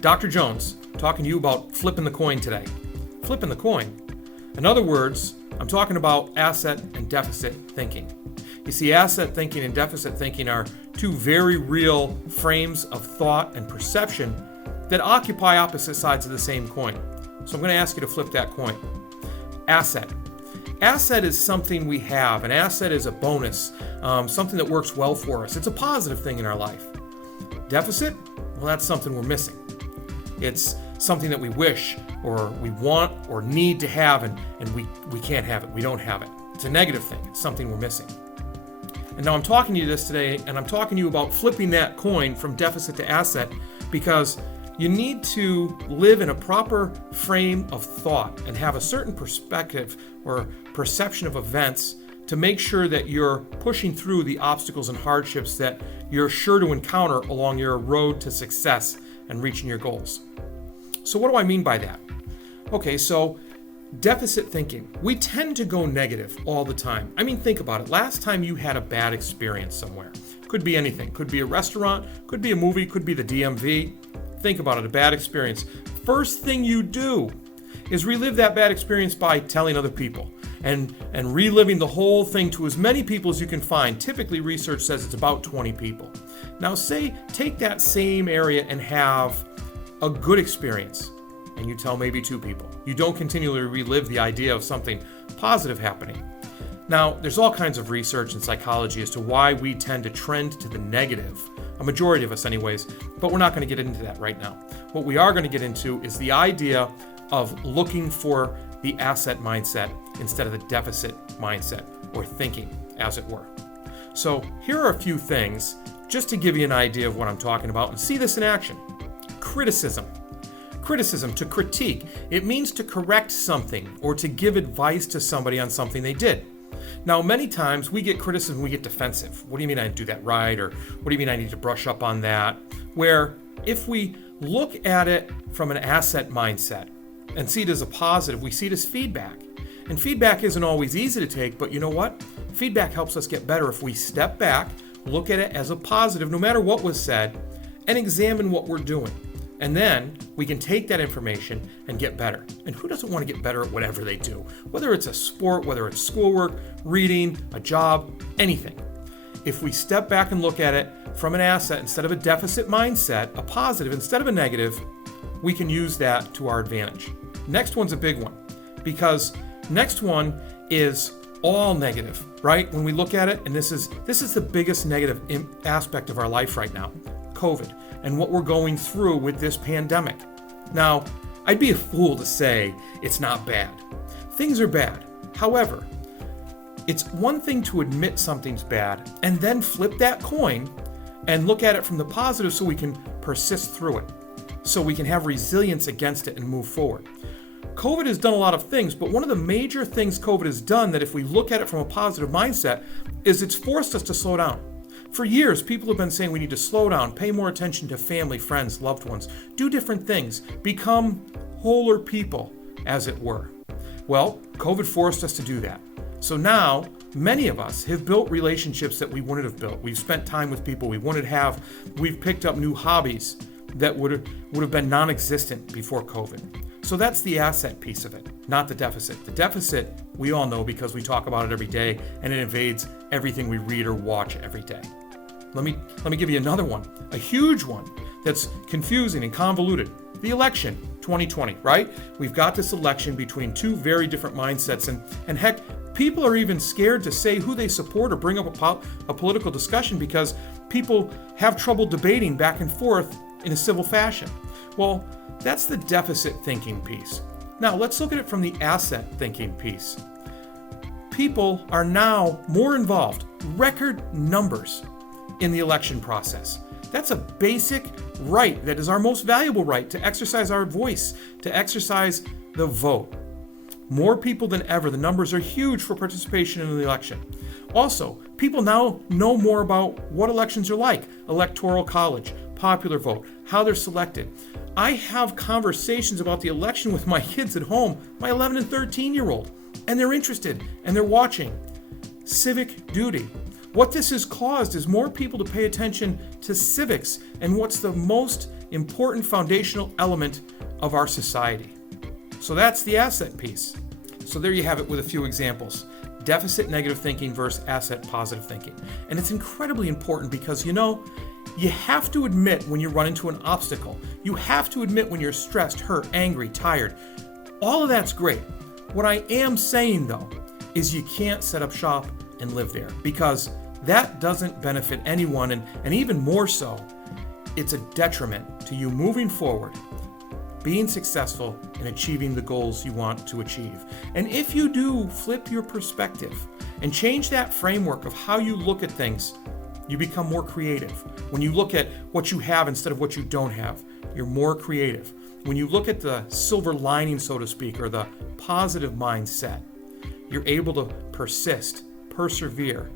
Dr. Jones, talking to you about flipping the coin today. Flipping the coin. In other words, I'm talking about asset and deficit thinking. You see, asset thinking and deficit thinking are two very real frames of thought and perception that occupy opposite sides of the same coin. So I'm going to ask you to flip that coin. Asset. Asset is something we have. An asset is a bonus, something that works well for us. It's a positive thing in our life. Deficit? Well, that's something we're missing. It's something that we wish or we want or need to have, and we can't have it. We don't have it. It's a negative thing. It's something we're missing. And now I'm talking to you this today, and I'm talking to you about flipping that coin from deficit to asset, because you need to live in a proper frame of thought and have a certain perspective or perception of events to make sure that you're pushing through the obstacles and hardships that you're sure to encounter along your road to success and reaching your goals. So what do I mean by that? Okay, so deficit thinking. We tend to go negative all the time. I mean, think about it. Last time you had a bad experience somewhere. Could be anything. Could be a restaurant, could be a movie, could be the DMV. Think about it, a bad experience. First thing you do is relive that bad experience by telling other people and reliving the whole thing to as many people as you can find. Typically, research says it's about 20 people. Now, take that same area and have a good experience, and you tell maybe 2 people. You don't continually relive the idea of something positive happening. Now, there's all kinds of research in psychology as to why we tend to trend to the negative, a majority of us anyways, but we're not going to get into that right now. What we are going to get into is the idea of looking for the asset mindset instead of the deficit mindset, or thinking, as it were. So here are a few things, just to give you an idea of what I'm talking about and see this in action. Criticism. Criticism, to critique. It means to correct something or to give advice to somebody on something they did. Now, many times we get criticism, we get defensive. What do you mean I didn't do that right? Or what do you mean I need to brush up on that? Where if we look at it from an asset mindset and see it as a positive, we see it as feedback. And feedback isn't always easy to take, but you know what? Feedback helps us get better if we step back, look at it as a positive, no matter what was said, and examine what we're doing. And then we can take that information and get better. And who doesn't want to get better at whatever they do? Whether it's a sport, whether it's schoolwork, reading, a job, anything. If we step back and look at it from an asset instead of a deficit mindset, a positive instead of a negative, we can use that to our advantage. Next one's a big one, because next one is all negative, right? When we look at it, and this is the biggest negative aspect of our life right now, COVID, and what we're going through with this pandemic. Now, I'd be a fool to say it's not bad. Things are bad. However, it's one thing to admit something's bad and then flip that coin and look at it from the positive so we can persist through it, so we can have resilience against it and move forward. COVID has done a lot of things, but one of the major things COVID has done, that if we look at it from a positive mindset, is it's forced us to slow down. For years, people have been saying we need to slow down, pay more attention to family, friends, loved ones, do different things, become wholer people, as it were. Well, COVID forced us to do that. So now, many of us have built relationships that we wouldn't have built. We've spent time with people we wouldn't have. We've picked up new hobbies that would have been non-existent before COVID. So that's the asset piece of it, not the deficit. The deficit, we all know because we talk about it every day, and it invades everything we read or watch every day. Let me give you another one, a huge one that's confusing and convoluted. The election, 2020, right? We've got this election between 2 very different mindsets, and heck, people are even scared to say who they support or bring up a political discussion because people have trouble debating back and forth in a civil fashion. Well, that's the deficit thinking piece. Now, let's look at it from the asset thinking piece. People are now more involved, record numbers, in the election process. That's a basic right that is our most valuable right, to exercise our voice, to exercise the vote. More people than ever. The numbers are huge for participation in the election. Also, people now know more about what elections are like, electoral college, popular vote, how they're selected. I have conversations about the election with my kids at home, my 11 and 13-year-old, and they're interested and they're watching. Civic duty. What this has caused is more people to pay attention to civics and what's the most important foundational element of our society. So that's the asset piece. So there you have it with a few examples. Deficit negative thinking versus asset positive thinking. And it's incredibly important because, you have to admit when you run into an obstacle. You have to admit when you're stressed, hurt, angry, tired. All of that's great. What I am saying, though, is you can't set up shop and live there because that doesn't benefit anyone, and even more so, it's a detriment to you moving forward, being successful, and achieving the goals you want to achieve. And if you do flip your perspective and change that framework of how you look at things, you become more creative. When you look at what you have instead of what you don't have, you're more creative. When you look at the silver lining, so to speak, or the positive mindset, you're able to persevere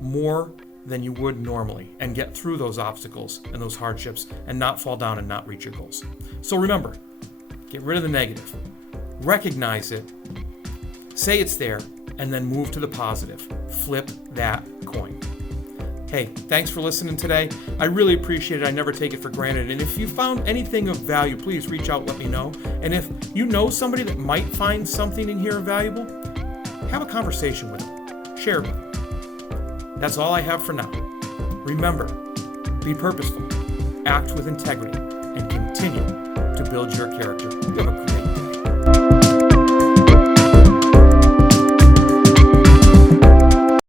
more than you would normally and get through those obstacles and those hardships and not fall down and not reach your goals. So remember, get rid of the negative, recognize it, say it's there, and then move to the positive. Flip that coin. Hey, thanks for listening today. I really appreciate it. I never take it for granted. And if you found anything of value, please reach out, let me know. And if you know somebody that might find something in here valuable, have a conversation with them. Share it with them. That's all I have for now. Remember, be purposeful, act with integrity, and continue to build your character. You have a